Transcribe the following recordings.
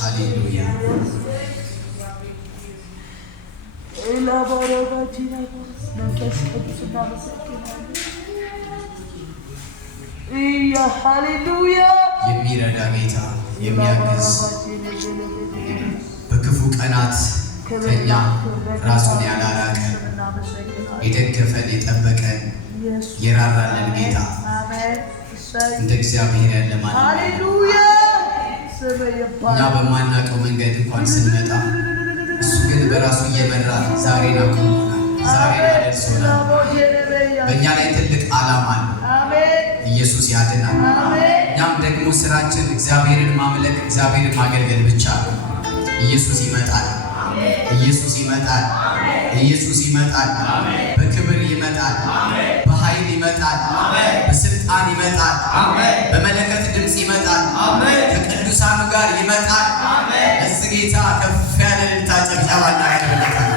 ሃሌሉያ ሃሌሉያ የሚረዳ ጌታ የሚያግዝ በክፉ ቀናት ከኛ ራሱን ያላራቀ የደገፈን የጠበቀን የራራልን ጌታ እንደ እግዚአብሔር ያለ ማን? ሃሌሉያ እኛ በማናውቀው መንገድ እንኳን ስንመጣ እሱ ግን በራሱ እየመራ ዛሬን አቁሞናል፣ ዛሬን አደርሶናል። በእኛ ላይ ትልቅ ዓላማ አለ። ኢየሱስ ያድናል። እኛም ደግሞ ስራችን እግዚአብሔርን ማምለክ፣ እግዚአብሔርን ማገልገል ብቻ ነው። ኢየሱስ ይመጣል። ኢየሱስ ይመጣል። ኢየሱስ ይመጣል። በክብር ይመጣል። በኃይል ይመጣል። በስልጣን ይመጣል። በመለከት ድምፅ ይመጣል። ከቅዱሳኑ ጋር ይመጣል። እዚህ ጌታ ከፍ ያለ እልልታ ጭብጨባና ያደርጋል።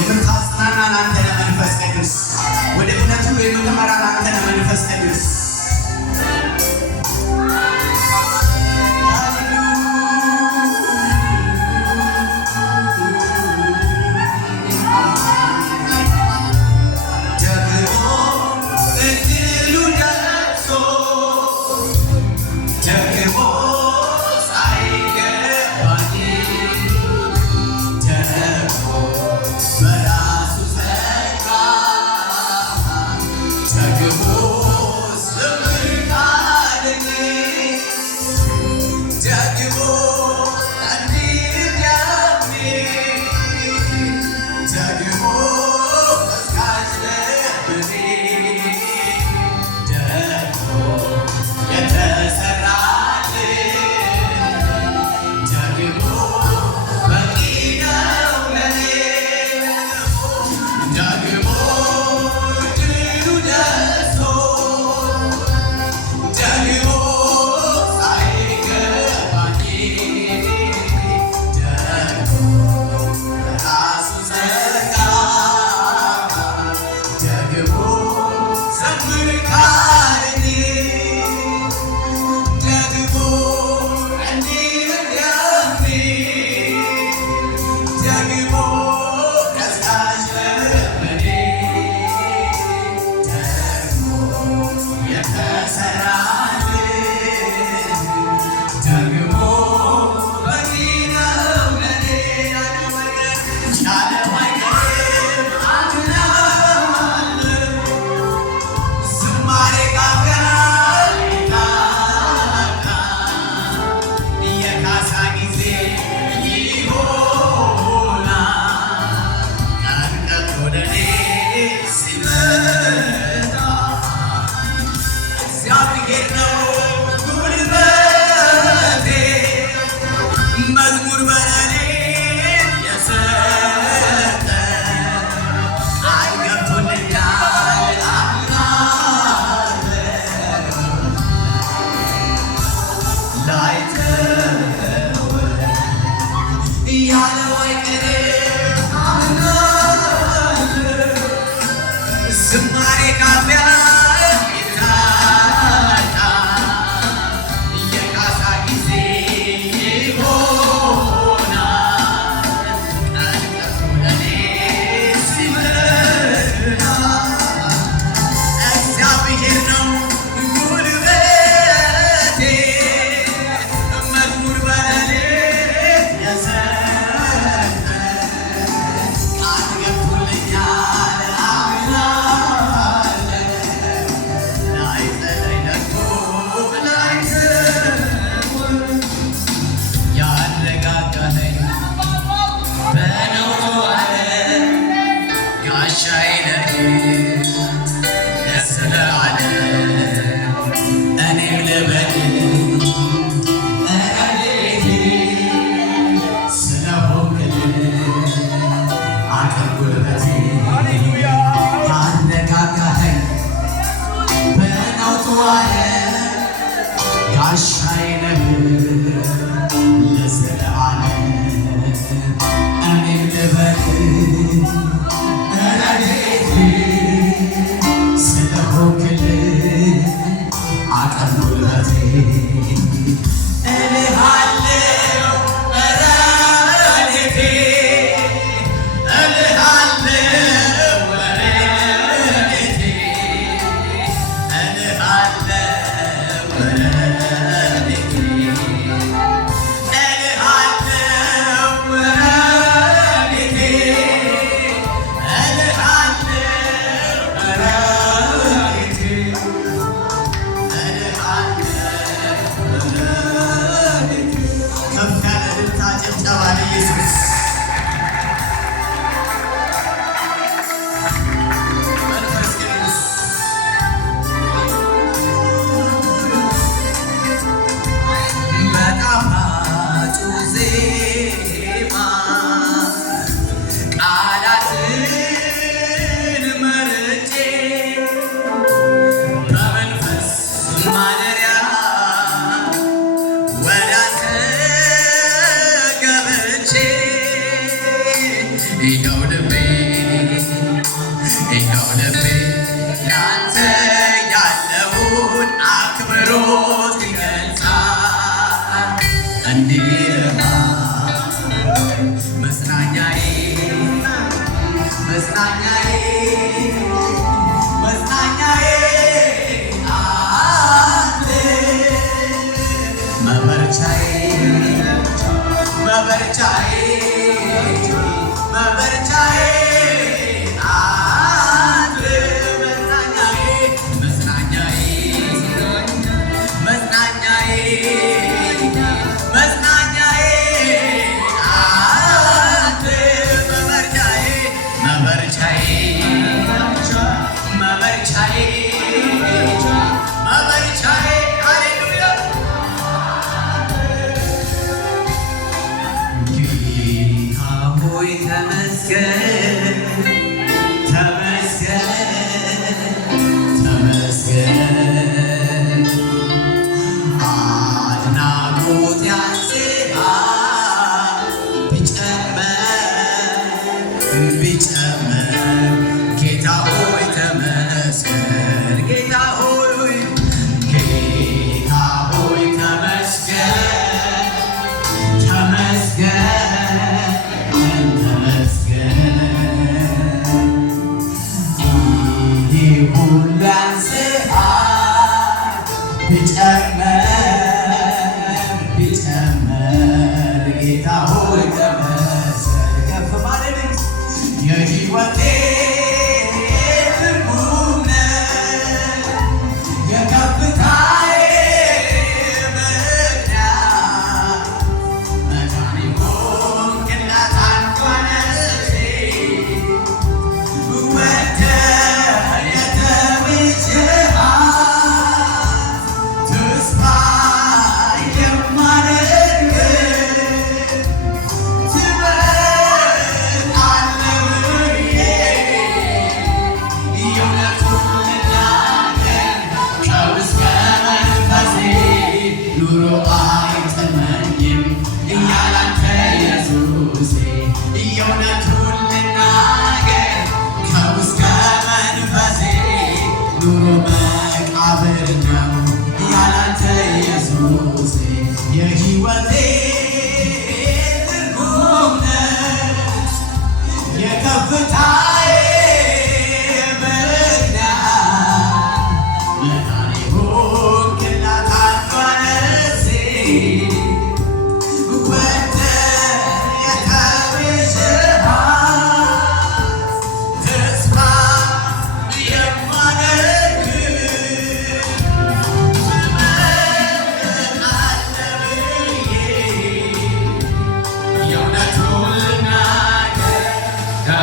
የምታጽናናን አንተ ነህ መንፈስ ቅዱስ። ወደ እውነቱ የምትመራን አንተ ነህ መንፈስ ቅዱስ።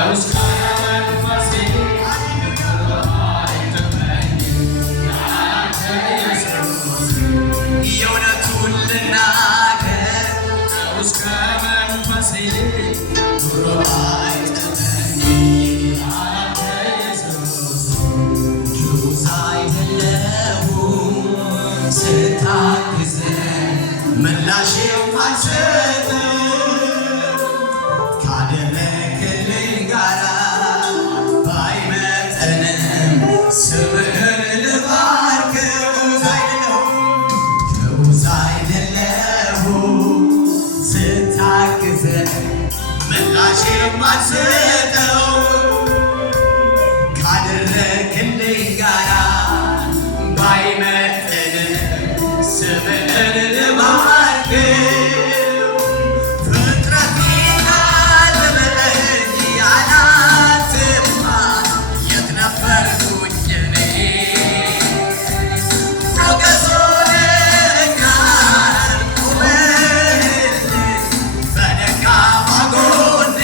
I was ኑሮ አይጠመኝ አንተ ኢየሱስ ጁስ አይደለሁም ስታግዘኝ ምላሽ የማልሰጠው ካደረክልኝ ጋራ ባይመጠንም ስምህን ልባርከው ጁስ አይደለሁም ስታግዘኝ ምላሽ የማልሰጠው ካደረክልኝ ጋራ ባይመጥንም ስምህን ልባርከው ፍጥረቴን አልበለኝ ያላንተማ የት ነበርኩኝ እኔ ሞገስ ሆነኛል ቁመህልኝ በደካማ ጎኔ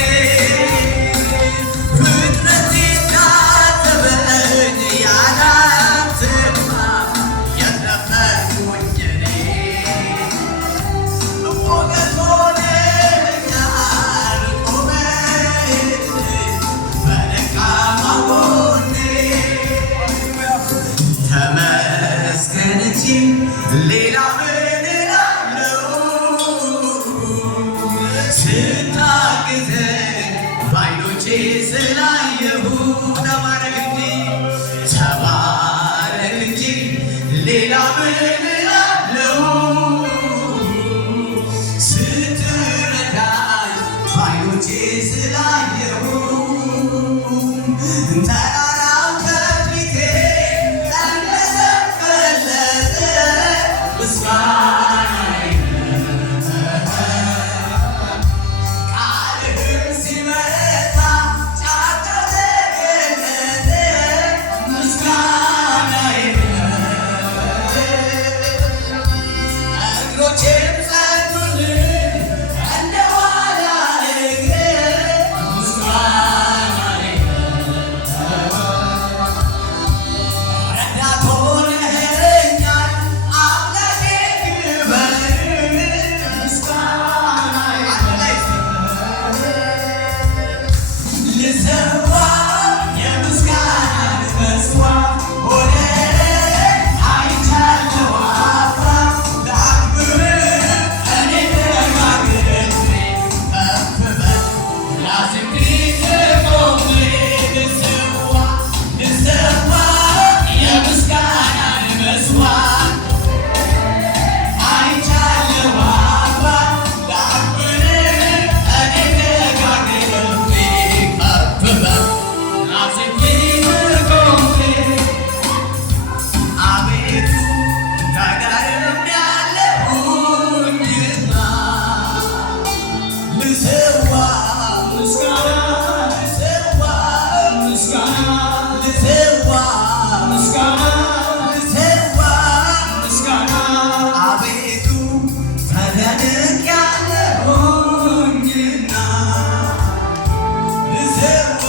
ፍጥረቴን አልበለኝ ያላንተማ የት ነበርኩኝ እኔ ሞገስ ሆነኛል ቁመህልኝ በደካማ ጎኔ ተመስገን እንጂ ሌላ ምን እላለሁ ስታግዘኝ በዓይኖቼ ስላየሁ ተባረክ እንጂ ሌላ ምን እላለሁ ስትረዳኝ በዓይኖቼ ስላየሁ ተራራው ከፊቴ ቀለጠ ምስጋናዬ ቃልህም ሲመጣ ጫካው ተገለጠ ምስጋናዬ እግሮቼም ጸኑልኝ እንደ ዋላ እግር ምስጋናዬ ረዳት ሆነኸኛል አምላኬ ክበር ምስጋናዬ ልሰዋ የምስጋናን መስዋዕት ሆነ አይቻለሁ አባ ላክብርህ እኔ ደጋግሜ ከፍ በል ላዝም ቆሜ ልሰዋ የምስጋናን መስዋዕት አይቻለሁ አባ ላክብርህ እኔ ደጋግሜ ከፍ በል ላዝም ቆሜ አቤቱ ተጋርሜያለሁኝና ልሰዋ አቤቱ ተደንቄያለሁኝና ልሰዋ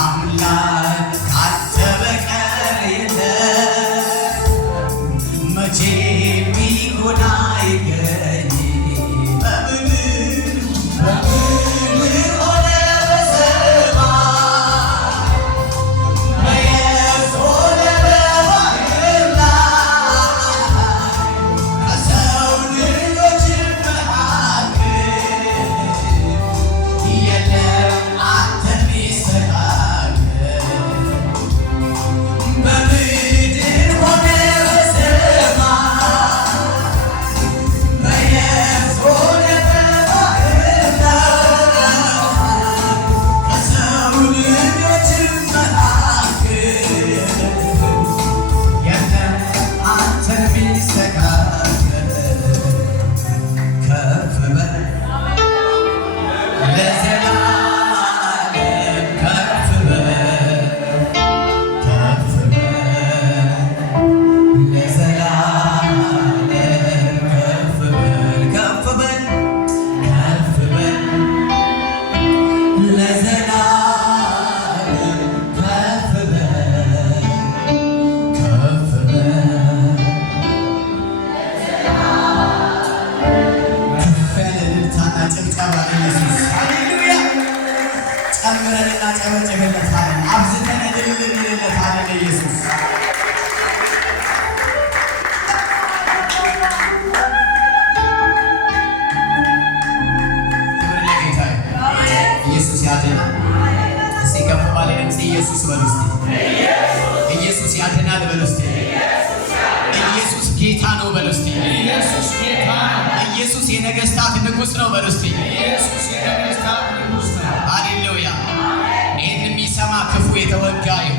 አምላክ ካንተ በቀር እናጨበጭብለታለን። አብዝተን እልል እንልለታለን ለኢየሱስ። ክብር ለጌታ ይሁን። ኢየሱስ ያድናል። እስቲ ከፍ ባለ ድምፅ ኢየሱስ በሉ እስቲ። ኢየሱስ ያድናል በሉ እስቲ። ኢየሱስ ጌታ ነው በሉ እስቲ። ኢየሱስ ጌታ ነው። ኢየሱስ የነገስታት ንጉሥ ነው በሉ እስቲ። ኢየሱስ የነገስታት ንጉሥ ነው። ሃሌሉያ። ይህን የሚሰማ ክፉ የተወጋ ይሁን።